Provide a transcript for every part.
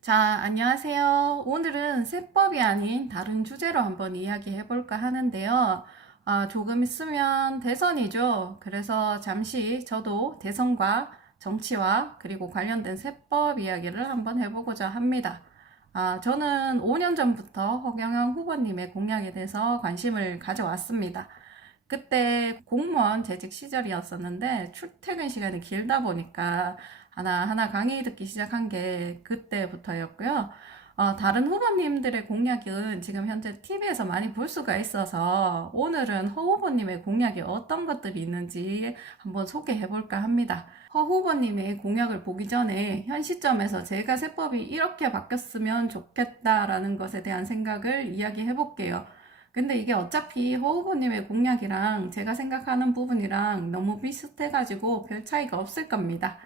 자, 안녕하세요. 오늘은 세법이 아닌 다른 주제로 한번 이야기해 볼까 하는데요. 조금 있으면 대선이죠. 그래서 잠시 저도 대선과 정치와 그리고 관련된 세법 이야기를 한번 해보고자 합니다. 저는 5년 전부터 허경영 후보님의 공약에 대해서 관심을 가져왔습니다. 그때 공무원 재직 시절이었었는데 출퇴근 시간이 길다 보니까 하나하나 강의 듣기 시작한 게 그때부터였고요. 다른 후보님들의 공약은 지금 현재 TV에서 많이 볼 수가 있어서 오늘은 허 후보님의 공약이 어떤 것들이 있는지 한번 소개해 볼까 합니다. 허 후보님의 공약을 보기 전에 현 시점에서 제가 세법이 이렇게 바뀌었으면 좋겠다라는 것에 대한 생각을 이야기해 볼게요. 근데 이게 어차피 허 후보님의 공약이랑 제가 생각하는 부분이랑 너무 비슷해가지고 별 차이가 없을 겁니다.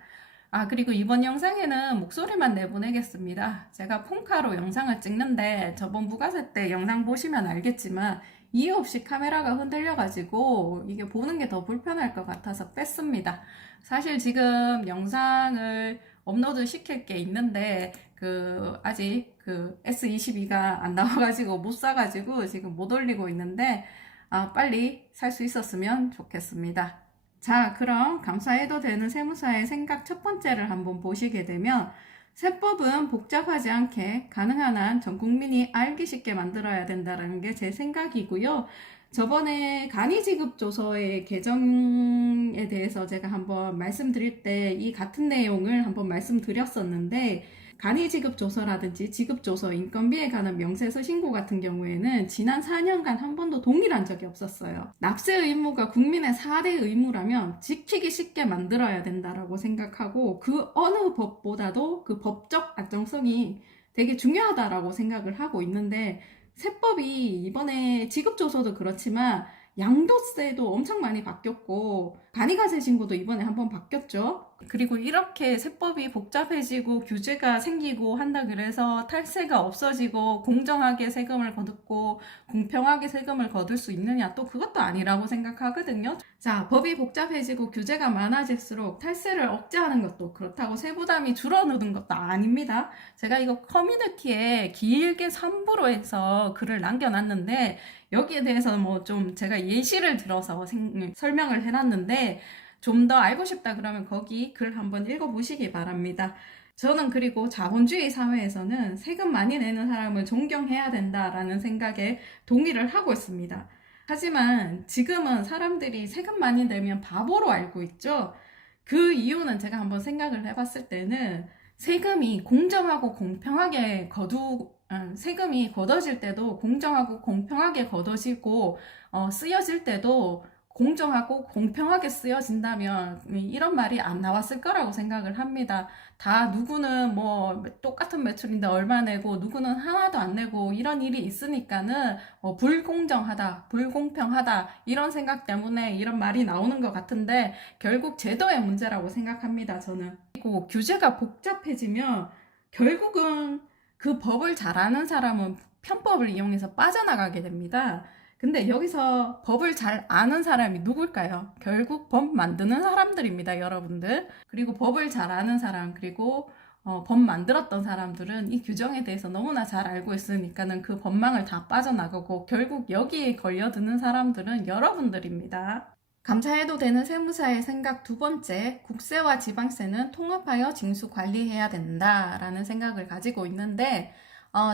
그리고 이번 영상에는 목소리만 내보내겠습니다. 제가 폰카로 영상을 찍는데 저번 부가세 때 영상 보시면 알겠지만 이유 없이 카메라가 흔들려가지고 이게 보는 게 더 불편할 것 같아서 뺐습니다. 사실 지금 영상을 업로드 시킬 게 있는데 아직 S22가 안 나와가지고 못 사가지고 지금 못 올리고 있는데 빨리 살 수 있었으면 좋겠습니다. 자, 그럼 감사해도 되는 세무사의 생각 첫 번째를 한번 보시게 되면 세법은 복잡하지 않게 가능한 한 전 국민이 알기 쉽게 만들어야 된다는 게 제 생각이고요. 저번에 간이지급조서의 개정에 대해서 제가 한번 말씀드릴 때 이 같은 내용을 한번 말씀드렸었는데 간이지급조서라든지 지급조서, 인건비에 관한 명세서 신고 같은 경우에는 지난 4년간 한 번도 동일한 적이 없었어요. 납세 의무가 국민의 4대 의무라면 지키기 쉽게 만들어야 된다라고 생각하고 그 어느 법보다도 그 법적 안정성이 되게 중요하다라고 생각을 하고 있는데 세법이 이번에 지급조서도 그렇지만 양도세도 엄청 많이 바뀌었고 간이가세 신고도 이번에 한번 바뀌었죠. 그리고 이렇게 세법이 복잡해지고 규제가 생기고 한다 그래서 탈세가 없어지고 공정하게 세금을 거두고 공평하게 세금을 거둘 수 있느냐, 또 그것도 아니라고 생각하거든요. 자, 법이 복잡해지고 규제가 많아질수록 탈세를 억제하는 것도 그렇다고 세부담이 줄어드는 것도 아닙니다. 제가 이거 커뮤니티에 길게 3부로 해서 글을 남겨놨는데 여기에 대해서 뭐 좀 제가 예시를 들어서 설명을 해놨는데 좀 더 알고 싶다 그러면 거기 글 한번 읽어보시기 바랍니다. 저는 그리고 자본주의 사회에서는 세금 많이 내는 사람을 존경해야 된다라는 생각에 동의를 하고 있습니다. 하지만 지금은 사람들이 세금 많이 내면 바보로 알고 있죠. 그 이유는 제가 한번 생각을 해봤을 때는 세금이 공정하고 공평하게 세금이 걷어질 때도 공정하고 공평하게 걷어지고 쓰여질 때도 공정하고 공평하게 쓰여진다면 이런 말이 안 나왔을 거라고 생각을 합니다. 다 누구는 뭐 똑같은 매출인데 얼마 내고 누구는 하나도 안 내고 이런 일이 있으니까는 불공정하다, 불공평하다 이런 생각 때문에 이런 말이 나오는 것 같은데 결국 제도의 문제라고 생각합니다. 저는. 그리고 규제가 복잡해지면 결국은 그 법을 잘 아는 사람은 편법을 이용해서 빠져나가게 됩니다. 근데 여기서 법을 잘 아는 사람이 누굴까요? 결국 법 만드는 사람들입니다, 여러분들. 그리고 법을 잘 아는 사람, 그리고 법 만들었던 사람들은 이 규정에 대해서 너무나 잘 알고 있으니까는 그 법망을 다 빠져나가고 결국 여기에 걸려드는 사람들은 여러분들입니다. 감사해도 되는 세무사의 생각 두 번째, 국세와 지방세는 통합하여 징수 관리해야 된다라는 생각을 가지고 있는데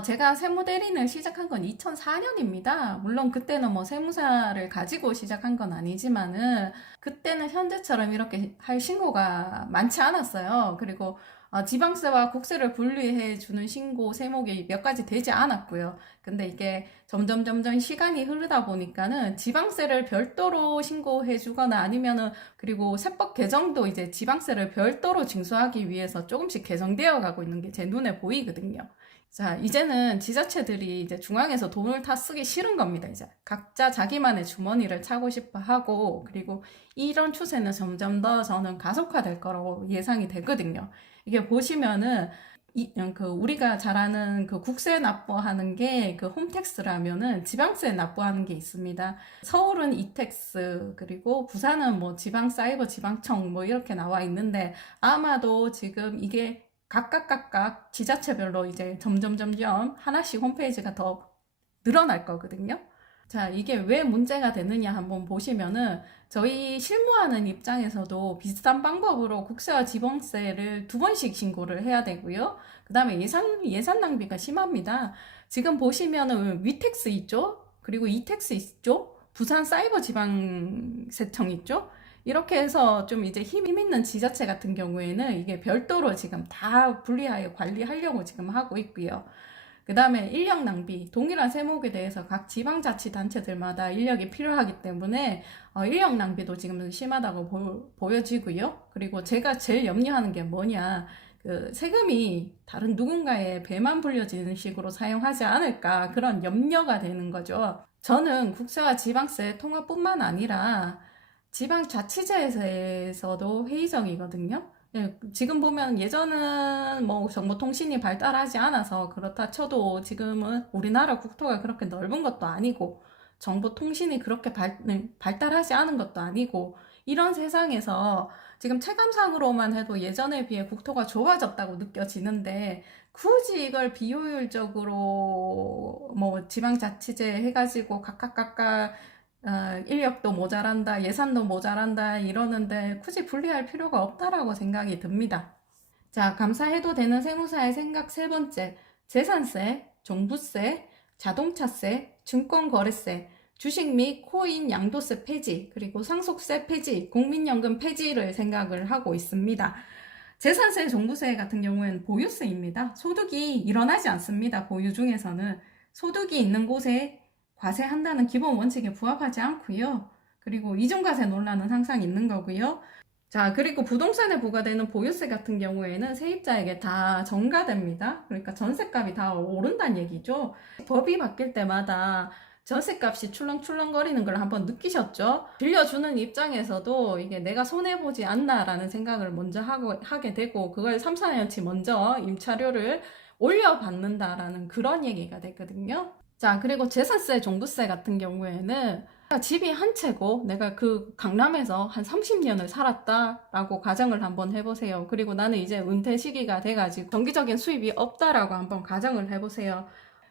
제가 세무대리인을 시작한 건 2004년입니다. 물론 그때는 뭐 세무사를 가지고 시작한 건 아니지만은 그때는 현재처럼 이렇게 할 신고가 많지 않았어요. 그리고 지방세와 국세를 분리해 주는 신고 세목이 몇 가지 되지 않았고요. 근데 이게 점점 시간이 흐르다 보니까는 지방세를 별도로 신고해 주거나 아니면은 그리고 세법 개정도 이제 지방세를 별도로 징수하기 위해서 조금씩 개정되어 가고 있는 게 제 눈에 보이거든요. 자, 이제는 지자체들이 이제 중앙에서 돈을 다 쓰기 싫은 겁니다. 이제 각자 자기만의 주머니를 차고 싶어 하고, 그리고 이런 추세는 점점 더 저는 가속화될 거라고 예상이 되거든요. 이게 보시면은 우리가 잘 아는 그 국세 납부하는 게 그 홈택스라면은 지방세 납부하는 게 있습니다. 서울은 이택스, 그리고 부산은 뭐 지방사이버 지방청 뭐 이렇게 나와 있는데 아마도 지금 이게 각각 지자체별로 이제 점점 하나씩 홈페이지가 더 늘어날 거거든요. 자, 이게 왜 문제가 되느냐 한번 보시면은 저희 실무하는 입장에서도 비슷한 방법으로 국세와 지방세를 2번씩 신고를 해야 되고요. 그 다음에 예산 낭비가 심합니다. 지금 보시면은 위텍스 있죠? 그리고 이텍스 있죠? 부산 사이버지방세청 있죠? 이렇게 해서 좀 이제 힘 있는 지자체 같은 경우에는 이게 별도로 지금 다 분리하여 관리하려고 지금 하고 있고요. 그 다음에 인력 낭비, 동일한 세목에 대해서 각 지방자치단체들마다 인력이 필요하기 때문에 인력 낭비도 지금 심하다고 보여지고요. 그리고 제가 제일 염려하는 게 뭐냐, 그 세금이 다른 누군가의 배만 불려지는 식으로 사용하지 않을까, 그런 염려가 되는 거죠. 저는 국세와 지방세 통합뿐만 아니라 지방자치제에서도 회의적이거든요. 예, 지금 보면 예전은 뭐 정보통신이 발달하지 않아서 그렇다 쳐도 지금은 우리나라 국토가 그렇게 넓은 것도 아니고 정보통신이 그렇게 발달하지 않은 것도 아니고 이런 세상에서 지금 체감상으로만 해도 예전에 비해 국토가 좁아졌다고 느껴지는데 굳이 이걸 비효율적으로 뭐 지방자치제 해가지고 각각 인력도 모자란다, 예산도 모자란다 이러는데 굳이 분리할 필요가 없다라고 생각이 듭니다. 자, 감사해도 되는 세무사의 생각 3번째, 재산세, 종부세, 자동차세, 증권거래세, 주식 및 코인 양도세 폐지, 그리고 상속세 폐지, 국민연금 폐지를 생각을 하고 있습니다. 재산세, 종부세 같은 경우에는 보유세입니다. 소득이 일어나지 않습니다. 보유 중에서는. 소득이 있는 곳에 과세한다는 기본 원칙에 부합하지 않고요. 그리고 이중과세 논란은 항상 있는 거고요. 자, 그리고 부동산에 부과되는 보유세 같은 경우에는 세입자에게 다 전가됩니다. 그러니까 전셋값이 다 오른다는 얘기죠. 법이 바뀔 때마다 전셋값이 출렁출렁거리는 걸 한번 느끼셨죠? 빌려주는 입장에서도 이게 내가 손해보지 않나라는 생각을 먼저 하게 되고 그걸 3, 4년치 먼저 임차료를 올려받는다라는 그런 얘기가 됐거든요. 자, 그리고 재산세, 종부세 같은 경우에는 집이 한 채고 내가 그 강남에서 한 30년을 살았다라고 가정을 한번 해보세요. 그리고 나는 이제 은퇴 시기가 돼가지고 정기적인 수입이 없다라고 한번 가정을 해보세요.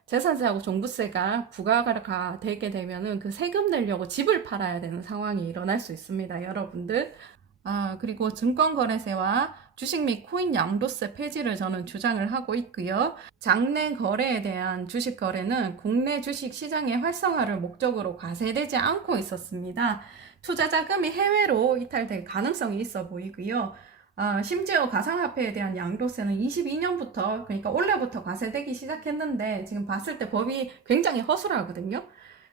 재산세하고 종부세가 부과가 되게 되면은 그 세금 내려고 집을 팔아야 되는 상황이 일어날 수 있습니다, 여러분들. 그리고 증권거래세와 주식 및 코인 양도세 폐지를 저는 주장을 하고 있고요. 장내 거래에 대한 주식 거래는 국내 주식 시장의 활성화를 목적으로 과세되지 않고 있었습니다. 투자 자금이 해외로 이탈될 가능성이 있어 보이고요. 심지어 가상화폐에 대한 양도세는 22년부터, 그러니까 올해부터 과세되기 시작했는데 지금 봤을 때 법이 굉장히 허술하거든요.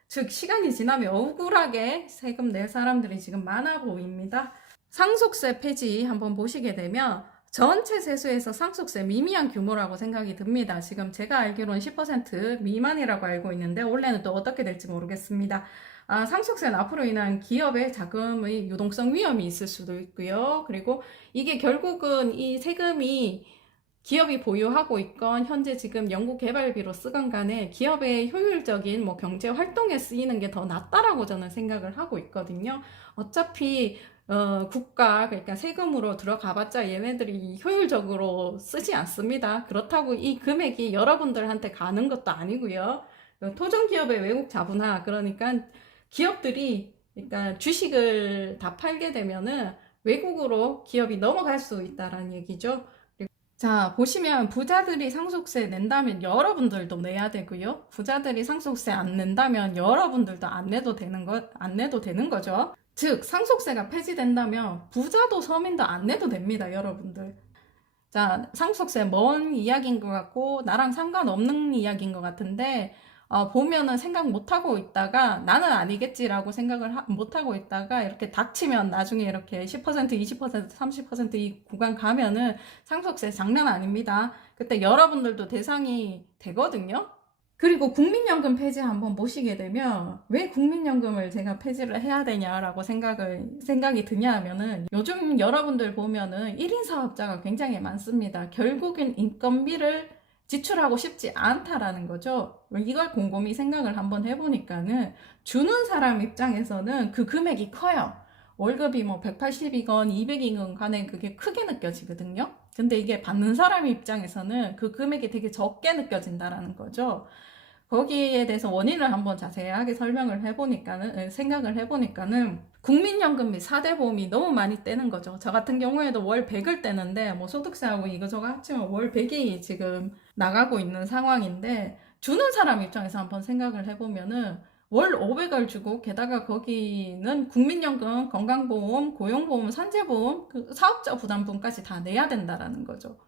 즉 시간이 지나면 억울하게 세금 낼 사람들이 지금 많아 보입니다. 상속세 폐지 한번 보시게 되면 전체 세수에서 상속세 미미한 규모라고 생각이 듭니다. 지금 제가 알기로는 10% 미만이라고 알고 있는데 올해는 또 어떻게 될지 모르겠습니다. 상속세는 앞으로 인한 기업의 자금의 유동성 위험이 있을 수도 있고요. 그리고 이게 결국은 이 세금이 기업이 보유하고 있건 현재 지금 연구개발비로 쓰건 간에 기업의 효율적인 뭐 경제 활동에 쓰이는 게 더 낫다라고 저는 생각을 하고 있거든요. 어차피 국가, 그러니까 세금으로 들어가봤자 얘네들이 효율적으로 쓰지 않습니다. 그렇다고 이 금액이 여러분들한테 가는 것도 아니고요. 토종기업의 외국 자본화, 그러니까 기업들이, 그러니까 주식을 다 팔게 되면은 외국으로 기업이 넘어갈 수 있다라는 얘기죠. 자, 보시면 부자들이 상속세 낸다면 여러분들도 내야 되고요. 부자들이 상속세 안 낸다면 여러분들도 안 내도 되는 거죠. 즉, 상속세가 폐지된다면 부자도 서민도 안 내도 됩니다, 여러분들. 자, 상속세 먼 이야기인 것 같고 나랑 상관없는 이야기인 것 같은데 보면은 생각 못하고 있다가 나는 아니겠지라고 생각을 못하고 있다가 이렇게 닥치면 나중에 이렇게 10%, 20%, 30%이 구간 가면은 상속세 장난 아닙니다. 그때 여러분들도 대상이 되거든요. 그리고 국민연금 폐지 한번 보시게 되면 왜 국민연금을 제가 폐지를 해야 되냐라고 생각이 드냐 하면은 요즘 여러분들 보면은 1인 사업자가 굉장히 많습니다. 결국엔 인건비를 지출하고 싶지 않다라는 거죠. 이걸 곰곰이 생각을 한번 해보니까는 주는 사람 입장에서는 그 금액이 커요. 월급이 뭐 180이건 200이건 간에 그게 크게 느껴지거든요. 근데 이게 받는 사람 입장에서는 그 금액이 되게 적게 느껴진다라는 거죠. 거기에 대해서 원인을 한번 자세하게 생각을 해보니까는 국민연금 및 4대 보험이 너무 많이 떼는 거죠. 저 같은 경우에도 월 100을 떼는데 뭐 소득세하고 이거저거 합치면 월 100이 지금 나가고 있는 상황인데, 주는 사람 입장에서 한번 생각을 해보면은 월 500을 주고, 게다가 거기는 국민연금, 건강보험, 고용보험, 산재보험, 그 사업자 부담분까지 다 내야 된다라는 거죠.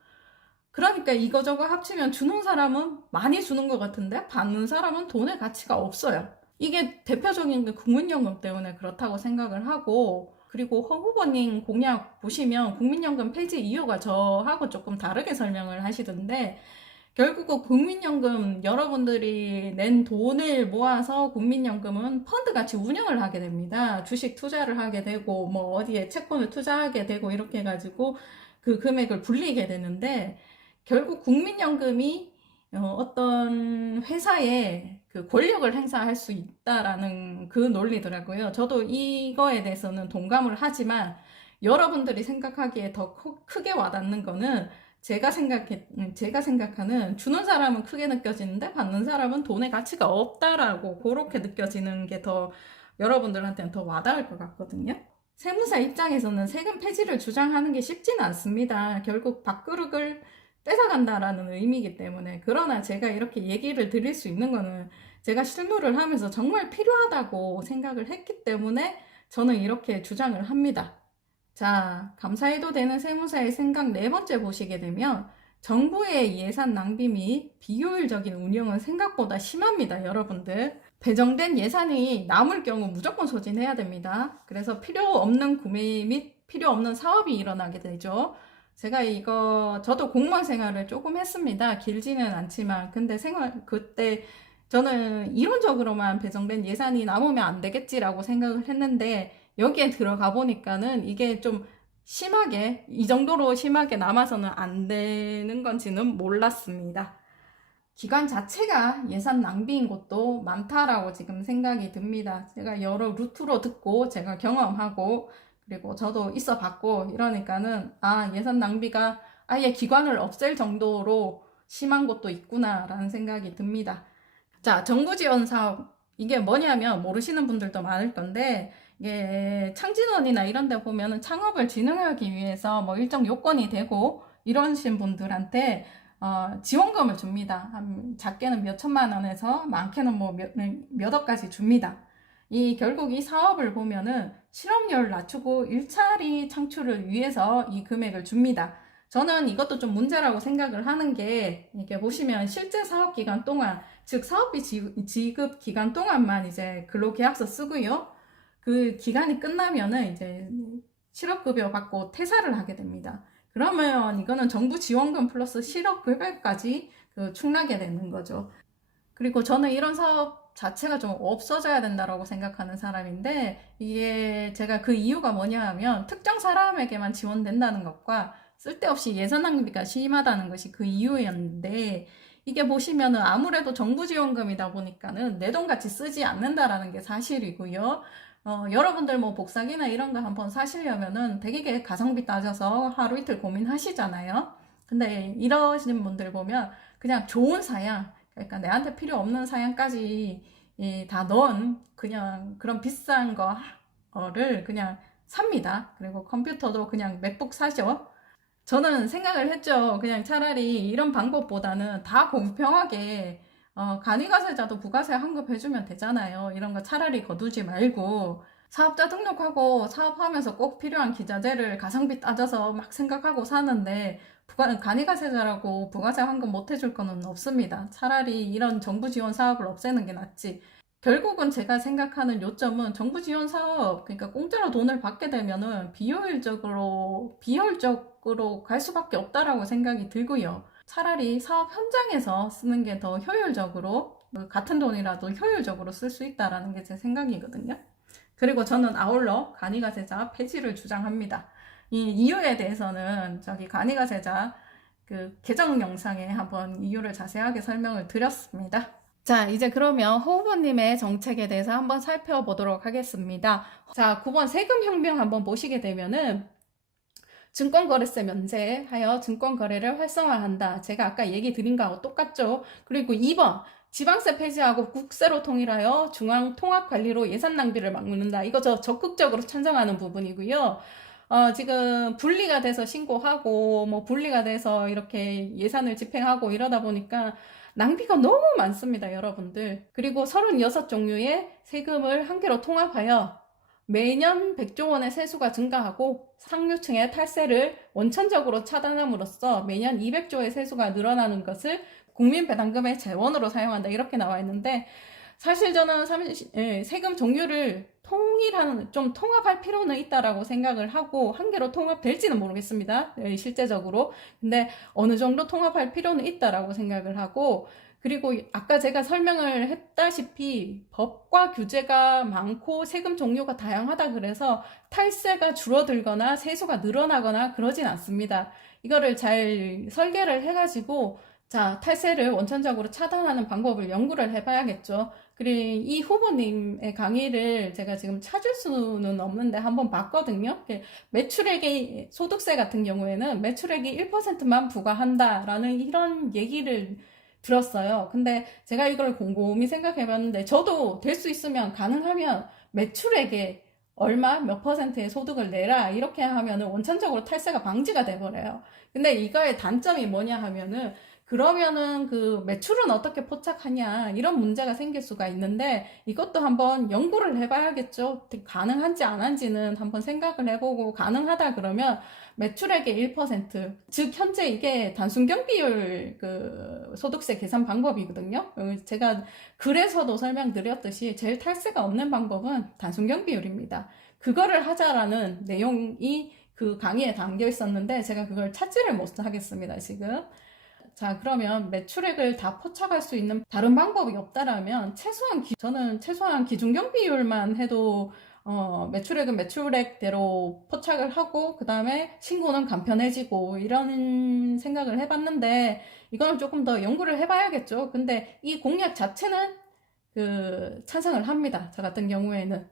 그러니까 이거저거 합치면 주는 사람은 많이 주는 것 같은데 받는 사람은 돈의 가치가 없어요. 이게 대표적인 게 국민연금 때문에 그렇다고 생각을 하고, 그리고 허 후보님 공약 보시면 국민연금 폐지 이유가 저하고 조금 다르게 설명을 하시던데, 결국은 국민연금 여러분들이 낸 돈을 모아서 국민연금은 펀드같이 운영을 하게 됩니다. 주식 투자를 하게 되고 뭐 어디에 채권을 투자하게 되고 이렇게 해가지고 그 금액을 불리게 되는데, 결국 국민연금이 어떤 회사에 그 권력을 행사할 수 있다라는 그 논리더라고요. 저도 이거에 대해서는 동감을 하지만, 여러분들이 생각하기에 더 크게 와닿는 거는 제가 생각하는, 주는 사람은 크게 느껴지는데 받는 사람은 돈의 가치가 없다라고 그렇게 느껴지는 게 더 여러분들한테는 더 와닿을 것 같거든요. 세무사 입장에서는 세금 폐지를 주장하는 게 쉽지는 않습니다. 결국 밥그릇을 뺏어간다라는 의미이기 때문에. 그러나 제가 이렇게 얘기를 드릴 수 있는 거는 제가 실무를 하면서 정말 필요하다고 생각을 했기 때문에 저는 이렇게 주장을 합니다. 자, 감사해도 되는 세무사의 생각 네 번째 보시게 되면, 정부의 예산 낭비 및 비효율적인 운영은 생각보다 심합니다, 여러분들. 배정된 예산이 남을 경우 무조건 소진해야 됩니다. 그래서 필요 없는 구매 및 필요 없는 사업이 일어나게 되죠. 제가 저도 공무원 생활을 조금 했습니다. 길지는 않지만. 근데 그때 저는 이론적으로만 배정된 예산이 남으면 안 되겠지라고 생각을 했는데, 여기에 들어가 보니까는 이게 좀 심하게, 이 정도로 심하게 남아서는 안 되는 건지는 몰랐습니다. 기관 자체가 예산 낭비인 곳도 많다라고 지금 생각이 듭니다. 제가 여러 루트로 듣고 제가 경험하고 그리고 저도 있어 봤고 이러니까는 예산 낭비가 아예 기관을 없앨 정도로 심한 곳도 있구나라는 생각이 듭니다. 자, 정부 지원 사업, 이게 뭐냐면 모르시는 분들도 많을 건데, 이게 창진원이나 이런 데 보면은 창업을 진흥하기 위해서 뭐 일정 요건이 되고 이러신 분들한테 지원금을 줍니다. 작게는 몇 천만 원에서 많게는 뭐 몇 억까지 줍니다. 결국 이 사업을 보면은 실업률을 낮추고 일자리 창출을 위해서 이 금액을 줍니다. 저는 이것도 좀 문제라고 생각을 하는 게, 이렇게 보시면 실제 사업 기간 동안, 즉 사업비 지급 기간 동안만 이제 근로계약서 쓰고요. 그 기간이 끝나면은 이제 실업급여 받고 퇴사를 하게 됩니다. 그러면 이거는 정부 지원금 플러스 실업급여까지 충나게 되는 거죠. 그리고 저는 이런 사업 자체가 좀 없어져야 된다고 생각하는 사람인데, 이게 제가 그 이유가 뭐냐 하면 특정 사람에게만 지원된다는 것과 쓸데없이 예산 낭비가 심하다는 것이 그 이유였는데, 이게 보시면은 아무래도 정부 지원금이다 보니까는 내 돈 같이 쓰지 않는다라는 게 사실이고요. 여러분들 뭐 복사기나 이런 거 한번 사시려면은 되게 가성비 따져서 하루 이틀 고민하시잖아요. 근데 이러시는 분들 보면 그냥 좋은 사양, 그러니까 내한테 필요 없는 사양까지 다 넣은 그냥 그런 비싼 거를 그냥 삽니다. 그리고 컴퓨터도 그냥 맥북 사죠. 저는 생각을 했죠. 그냥 차라리 이런 방법보다는 다 공평하게 간이가세자도 부가세 환급해주면 되잖아요. 이런 거 차라리 거두지 말고, 사업자 등록하고 사업하면서 꼭 필요한 기자재를 가성비 따져서 막 생각하고 사는데 간이가세자라고 부가세 환급 못 해줄 거는 없습니다. 차라리 이런 정부 지원 사업을 없애는 게 낫지. 결국은 제가 생각하는 요점은 정부 지원 사업, 그러니까 공짜로 돈을 받게 되면은 비효율적으로 갈 수밖에 없다라고 생각이 들고요. 차라리 사업 현장에서 쓰는 게 더 효율적으로, 같은 돈이라도 효율적으로 쓸 수 있다라는 게 제 생각이거든요. 그리고 저는 아울러 간이가세자 폐지를 주장합니다. 이 이유에 대해서는 저기 간이가세자 개정 영상에 한번 이유를 자세하게 설명을 드렸습니다. 자, 이제 그러면 허 후보님의 정책에 대해서 한번 살펴보도록 하겠습니다. 자, 9번 세금혁명 한번 보시게 되면은, 증권거래세 면제하여 증권거래를 활성화한다. 제가 아까 얘기 드린 거하고 똑같죠. 그리고 2번, 지방세 폐지하고 국세로 통일하여 중앙 통합관리로 예산 낭비를 막는다. 이거 저 적극적으로 찬성하는 부분이고요. 지금 분리가 돼서 신고하고, 뭐 분리가 돼서 이렇게 예산을 집행하고 이러다 보니까 낭비가 너무 많습니다, 여러분들. 그리고 36종류의 세금을 한 개로 통합하여 매년 100조 원의 세수가 증가하고 상류층의 탈세를 원천적으로 차단함으로써 매년 200조의 세수가 늘어나는 것을 국민배당금의 재원으로 사용한다. 이렇게 나와 있는데, 사실 저는 세금 종류를 좀 통합할 필요는 있다라고 생각을 하고, 한 개로 통합될지는 모르겠습니다. 실제적으로. 근데 어느 정도 통합할 필요는 있다라고 생각을 하고, 그리고 아까 제가 설명을 했다시피 법과 규제가 많고 세금 종류가 다양하다 그래서 탈세가 줄어들거나 세수가 늘어나거나 그러진 않습니다. 이거를 잘 설계를 해가지고 자, 탈세를 원천적으로 차단하는 방법을 연구를 해봐야겠죠. 그리고 이 후보님의 강의를 제가 지금 찾을 수는 없는데 한번 봤거든요. 매출액의 소득세 같은 경우에는 매출액이 1%만 부과한다라는 이런 얘기를 들었어요. 근데 제가 이걸 곰곰이 생각해봤는데 저도 될 수 있으면 가능하면 매출액에 얼마 몇 퍼센트의 소득을 내라 이렇게 하면은 원천적으로 탈세가 방지가 돼버려요. 근데 이거의 단점이 뭐냐 하면은 그러면은 그 매출은 어떻게 포착하냐 이런 문제가 생길 수가 있는데 이것도 한번 연구를 해봐야겠죠. 가능한지 안 한지는 한번 생각을 해보고 가능하다 그러면 매출액의 1%, 즉 현재 이게 단순경 비율 그 소득세 계산 방법이거든요. 제가 글에서도 설명드렸듯이 제일 탈세가 없는 방법은 단순경 비율입니다. 그거를 하자라는 내용이 그 강의에 담겨 있었는데 제가 그걸 찾지를 못하겠습니다, 지금. 자, 그러면 매출액을 다 포착할 수 있는 다른 방법이 없다라면 저는 최소한 기준경 비율만 해도 매출액은 매출액대로 포착을 하고 그 다음에 신고는 간편해지고 이런 생각을 해봤는데 이거는 조금 더 연구를 해봐야겠죠. 근데 이 공약 자체는 찬성을 합니다. 저 같은 경우에는.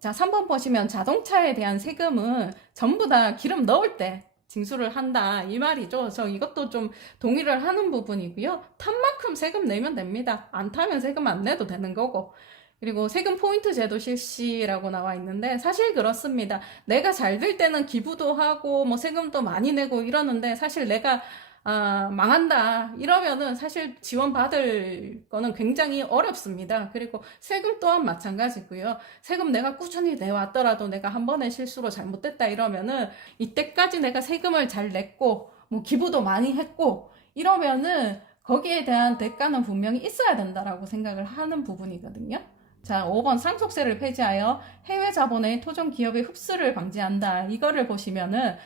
자, 3번 보시면 자동차에 대한 세금은 전부 다 기름 넣을 때 징수를 한다 이 말이죠. 저 이것도 좀 동의를 하는 부분이고요. 탄 만큼 세금 내면 됩니다. 안 타면 세금 안 내도 되는 거고. 그리고 세금 포인트 제도 실시라고 나와 있는데 사실 그렇습니다. 내가 잘 될 때는 기부도 하고 뭐 세금도 많이 내고 이러는데 사실 내가 망한다 이러면은 사실 지원받을 거는 굉장히 어렵습니다. 그리고 세금 또한 마찬가지고요. 세금 내가 꾸준히 내왔더라도 내가 한 번의 실수로 잘못됐다 이러면은 이때까지 내가 세금을 잘 냈고 뭐 기부도 많이 했고 이러면은 거기에 대한 대가는 분명히 있어야 된다라고 생각을 하는 부분이거든요. 자, 5번 상속세를 폐지하여 해외 자본의 토종 기업의 흡수를 방지한다. 이거를 보시면은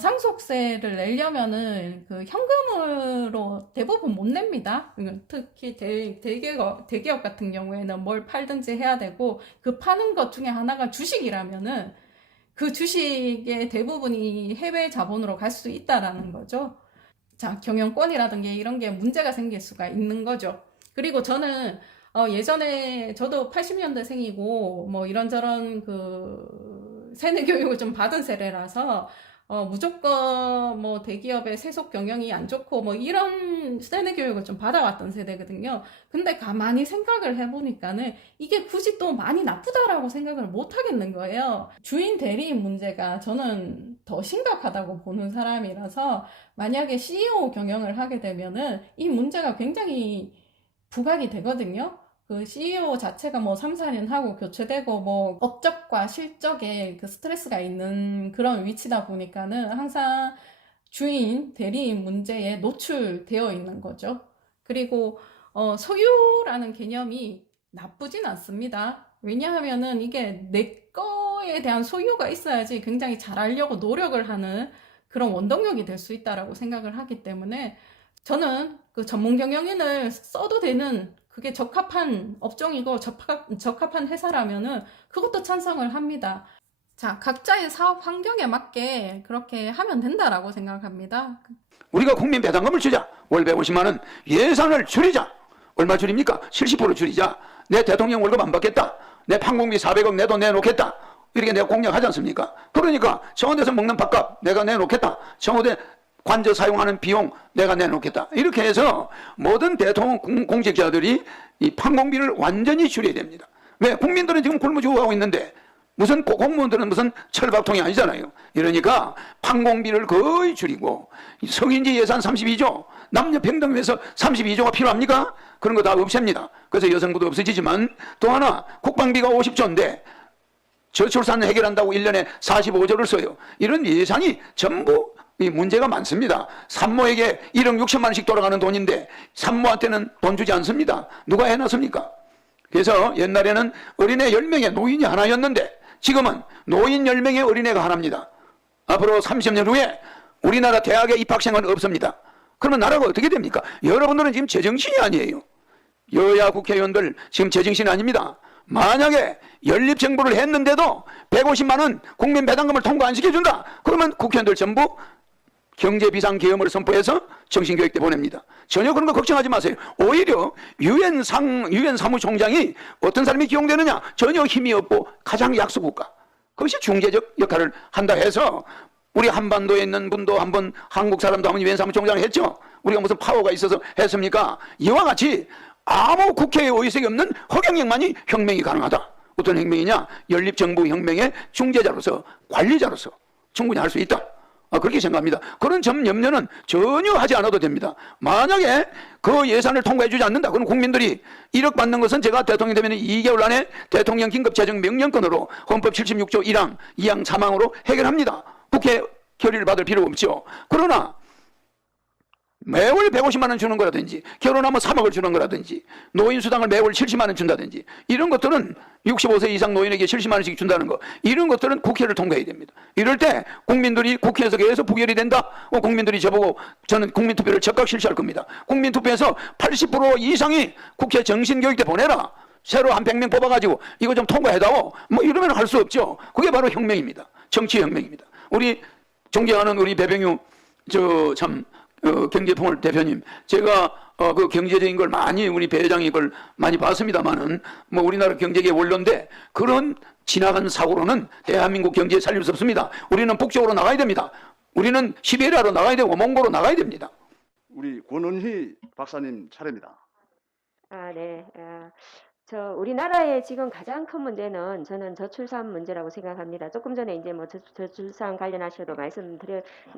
상속세를 내려면은 그 현금으로 대부분 못 냅니다. 특히 대기업 같은 경우에는 뭘 팔든지 해야 되고 그 파는 것 중에 하나가 주식이라면은 그 주식의 대부분이 해외 자본으로 갈 수 있다라는 거죠. 자, 경영권이라든가 이런 게 문제가 생길 수가 있는 거죠. 그리고 저는 예전에 저도 80년대생이고 뭐 이런저런 그 세뇌 교육을 좀 받은 세대라서 무조건 뭐 대기업의 세속 경영이 안 좋고 뭐 이런 세뇌 교육을 좀 받아왔던 세대거든요. 근데 가만히 생각을 해보니까는 이게 굳이 또 많이 나쁘다라고 생각을 못 하겠는 거예요. 주인 대리인 문제가 저는 더 심각하다고 보는 사람이라서 만약에 CEO 경영을 하게 되면은 이 문제가 굉장히 부각이 되거든요. 그 CEO 자체가 뭐 3, 4년 하고 교체되고 뭐 업적과 실적에 그 스트레스가 있는 그런 위치다 보니까는 항상 주인, 대리인 문제에 노출되어 있는 거죠. 그리고 소유라는 개념이 나쁘진 않습니다. 왜냐하면은 이게 내 거에 대한 소유가 있어야지 굉장히 잘하려고 노력을 하는 그런 원동력이 될 수 있다라고 생각을 하기 때문에 저는 그 전문 경영인을 써도 되는 그게 적합한 업종이고 적합한 회사라면은 그것도 찬성을 합니다. 자, 각자의 사업 환경에 맞게 그렇게 하면 된다라고 생각합니다. 우리가 국민 배당금을 주자. 월 150만 원 예산을 줄이자. 얼마 줄입니까? 70% 줄이자. 내 대통령 월급 안 받겠다. 내 판공비 400억 내도 내놓겠다. 이렇게 내가 공약하지 않습니까? 그러니까 청와대에서 먹는 밥값 내가 내놓겠다. 청와대 관저 사용하는 비용 내가 내놓겠다. 이렇게 해서 모든 대통령 공직자들이 이 판공비를 완전히 줄여야 됩니다. 왜? 국민들은 지금 굶어 죽어가고 있는데 무슨 공무원들은 무슨 철밥통이 아니잖아요. 이러니까 판공비를 거의 줄이고 성인지 예산 32조, 남녀 평등 위해서 32조가 필요합니까? 그런 거 다 없앱니다. 그래서 여성부도 없어지지만 또 하나 국방비가 50조인데 저출산 해결한다고 1년에 45조를 써요. 이런 예산이 전부 이 문제가 많습니다. 산모에게 1억 6천만 원씩 돌아가는 돈인데 산모한테는 돈 주지 않습니다. 누가 해놨습니까? 그래서 옛날에는 어린애 10명에 노인이 하나였는데 지금은 노인 10명에 어린애가 하나입니다. 앞으로 30년 후에 우리나라 대학의 입학생은 없습니다. 그러면 나라가 어떻게 됩니까? 여러분들은 지금 제정신이 아니에요. 여야 국회의원들 지금 제정신이 아닙니다. 만약에 연립정부를 했는데도 150만 원 국민 배당금을 통과 안 시켜준다. 그러면 국회의원들 전부 경제비상계엄을 선포해서 정신교육대 보냅니다. 전혀 그런 거 걱정하지 마세요. 오히려 유엔 사무총장이 어떤 사람이 기용되느냐? 전혀 힘이 없고 가장 약소국가. 그것이 중재적 역할을 한다 해서 우리 한반도에 있는 분도 한번 한국 사람도 한번 유엔 사무총장을 했죠. 우리가 무슨 파워가 있어서 했습니까? 이와 같이 아무 국회의 의석이 없는 허경영만이 혁명이 가능하다. 어떤 혁명이냐? 연립정부 혁명의 중재자로서 관리자로서 충분히 할 수 있다. 그렇게 생각합니다. 그런 점 염려는 전혀 하지 않아도 됩니다. 만약에 그 예산을 통과해 주지 않는다. 그럼 국민들이 1억 받는 것은 제가 대통령이 되면 2개월 안에 대통령 긴급재정 명령권으로 헌법 76조 1항, 2항, 3항으로 해결합니다. 국회 결의를 받을 필요 없죠. 그러나 매월 150만 원 주는 거라든지 결혼하면 3억을 주는 거라든지 노인수당을 매월 70만 원 준다든지 이런 것들은 65세 이상 노인에게 70만 원씩 준다는 거 이런 것들은 국회를 통과해야 됩니다. 이럴 때 국민들이 국회에서 계속 부결이 된다? 국민들이 저보고 저는 국민투표를 적극 실시할 겁니다. 국민투표에서 80% 이상이 국회 정신교육대 보내라. 새로 한 100명 뽑아가지고 이거 좀 통과해다오. 뭐 이러면 할 수 없죠. 그게 바로 혁명입니다. 정치혁명입니다. 우리 존경하는 우리 배병유 경제통을 대표님, 제가 그 경제적인 걸 많이 우리 배 회장이 그걸 많이 봤습니다만은 뭐 우리나라 경제계 원로인데 그런 지나간 사고로는 대한민국 경제에 살릴 수 없습니다. 우리는 북쪽으로 나가야 됩니다. 우리는 시베리아로 나가야 되고 몽골로 나가야 됩니다. 우리 권은희 박사님 차례입니다. 네. 우리나라의 지금 가장 큰 문제는 저는 저출산 문제라고 생각합니다. 조금 전에 이제 뭐 저출산 관련하셔도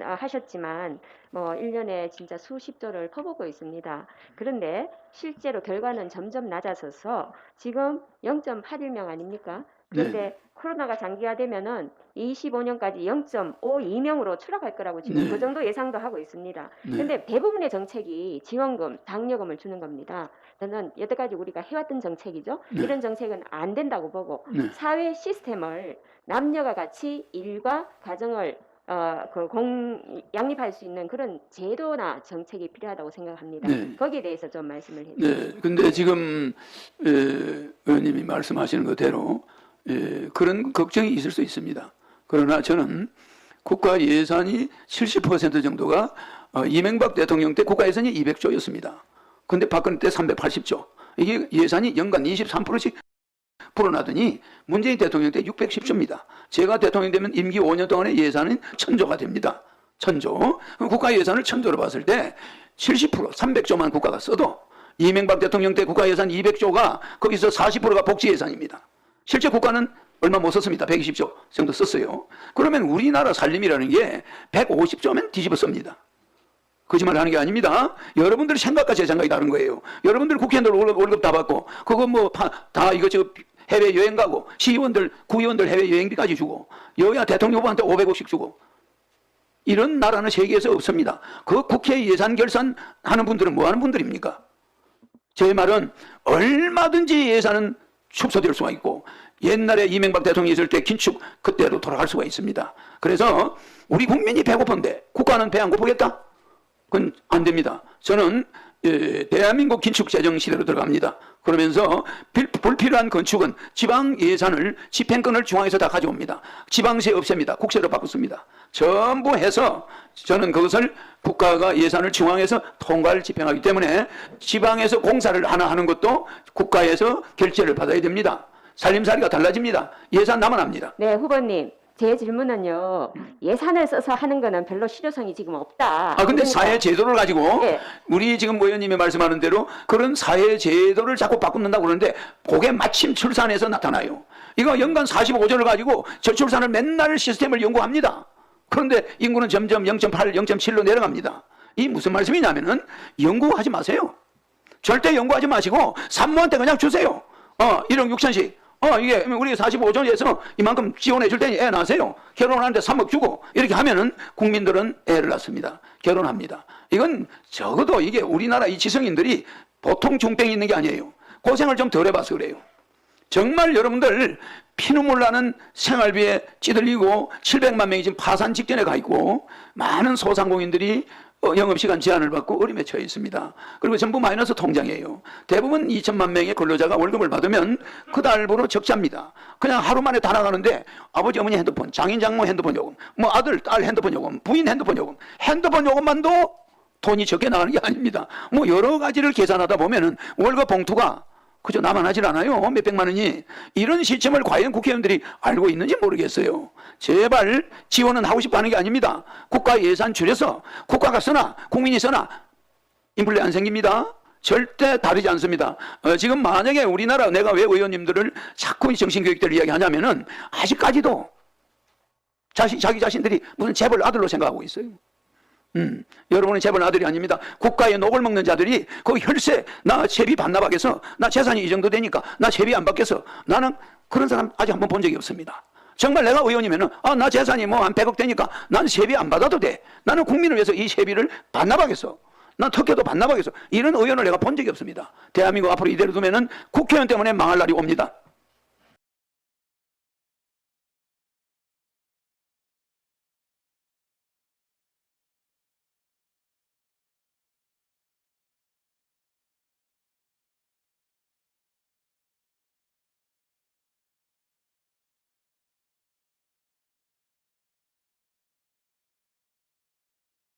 하셨지만 뭐 1년에 진짜 수십조를 퍼붓고 있습니다. 그런데 실제로 결과는 점점 낮아져서 지금 0.81명 아닙니까? 그런데 코로나가 장기화되면은 25년까지 0.52명으로 추락할 거라고 지금 그 정도 예상도 하고 있습니다. 그런데 대부분의 정책이 지원금, 당뇨금을 주는 겁니다. 저는 여태까지 우리가 해왔던 정책이죠. 이런 정책은 안 된다고 보고 사회 시스템을 남녀가 같이 일과 가정을 양립할 수 있는 그런 제도나 정책이 필요하다고 생각합니다. 거기에 대해서 좀 말씀을 해주세요. 네, 근데 지금 의원님이 말씀하시는 그대로 그런 걱정이 있을 수 있습니다. 그러나 저는 국가 예산이 70% 정도가 이명박 대통령 때 국가 예산이 200조였습니다. 근데 박근혜 때 380조. 이게 예산이 연간 23%씩 불어나더니 문재인 대통령 때 610조입니다. 제가 대통령 되면 임기 5년 동안의 예산은 1000조가 됩니다. 1000조. 국가 예산을 1000조로 봤을 때 70%, 300조만 국가가 써도 이명박 대통령 때 국가 예산 200조가 거기서 40%가 복지 예산입니다. 실제 국가는 얼마 못 썼습니다. 120조 정도 썼어요. 그러면 우리나라 살림이라는 게 150조면 뒤집어 씁니다. 거짓말 하는 게 아닙니다. 여러분들 생각과 제 생각이 다른 거예요. 여러분들 국회의원들 월급 다 받고, 그거 뭐 다 이것저것 해외여행 가고, 시의원들, 구의원들 해외여행비까지 주고, 여야 대통령 후보한테 500억씩 주고, 이런 나라는 세계에서 없습니다. 그 국회 예산 결산하는 분들은 뭐 하는 분들입니까? 제 말은 얼마든지 예산은 축소될 수가 있고, 옛날에 이명박 대통령이 있을 때 긴축 그때로 돌아갈 수가 있습니다. 그래서 우리 국민이 배고픈데 국가는 배 안 고프겠다? 그건 안 됩니다. 저는 대한민국 긴축재정 시대로 들어갑니다. 그러면서 불필요한 건축은 지방 예산을 집행권을 중앙에서 다 가져옵니다. 지방세 없앱니다. 국세로 바꿨습니다. 전부 해서 저는 그것을 국가가 예산을 중앙에서 통과를 집행하기 때문에 지방에서 공사를 하나 하는 것도 국가에서 결제를 받아야 됩니다. 살림살이가 달라집니다. 예산 남아납니다. 네, 후보님. 제 질문은요. 예산을 써서 하는 거는 별로 실효성이 지금 없다. 근데 그러니까 사회 제도를 가지고 예. 우리 지금 모 의원님이 말씀하는 대로 그런 사회 제도를 자꾸 바꾼다고 그러는데 그게 마침 출산에서 나타나요. 이거 연간 45조를 가지고 저출산을 맨날 시스템을 연구합니다. 그런데 인구는 점점 0.8, 0.7로 내려갑니다. 이 무슨 말씀이냐면은 연구하지 마세요. 절대 연구하지 마시고 산모한테 그냥 주세요. 1억 6천씩. 이게 우리 45조에서 이만큼 지원해 줄 테니 애 낳으세요. 결혼하는데 3억 주고 이렇게 하면은 국민들은 애를 낳습니다. 결혼합니다. 이건 적어도 이게 우리나라 이 지성인들이 보통 중병이 있는 게 아니에요. 고생을 좀 덜 해봐서 그래요. 정말 여러분들 피눈물 나는 생활비에 찌들리고 700만 명이 지금 파산 직전에 가 있고 많은 소상공인들이 영업시간 제한을 받고 어림에 처해 있습니다. 그리고 전부 마이너스 통장이에요. 대부분 2천만 명의 근로자가 월급을 받으면 그 달부로 적자입니다. 그냥 하루 만에 다 나가는데 아버지 어머니 핸드폰, 장인 장모 핸드폰 요금, 뭐 아들 딸 핸드폰 요금, 부인 핸드폰 요금, 핸드폰 요금만도 돈이 적게 나가는 게 아닙니다. 뭐 여러 가지를 계산하다 보면은 월급 봉투가 그저 남아나질 않아요. 몇백만 원이. 이런 시점을 과연 국회의원들이 알고 있는지 모르겠어요. 제발 지원은 하고 싶어 하는 게 아닙니다. 국가 예산 줄여서 국가가 쓰나 국민이 쓰나 인플레 안 생깁니다. 절대 다르지 않습니다. 지금 만약에 우리나라 내가 왜 의원님들을 자꾸 이 정신교육들 이야기하냐면은 아직까지도 자기 자신들이 무슨 재벌 아들로 생각하고 있어요. 여러분의 재벌 아들이 아닙니다. 국가의 녹을 먹는 자들이 그 혈세 나 세비 반납하겠어. 나 재산이 이 정도 되니까 나 세비 안 받겠어. 나는 그런 사람 아직 한번 본 적이 없습니다. 정말 내가 의원이면은 나 재산이 뭐 한 100억 되니까 난 세비 안 받아도 돼. 나는 국민을 위해서 이 세비를 반납하겠어. 난 특혜도 반납하겠어. 이런 의원을 내가 본 적이 없습니다. 대한민국 앞으로 이대로 두면은 국회의원 때문에 망할 날이 옵니다.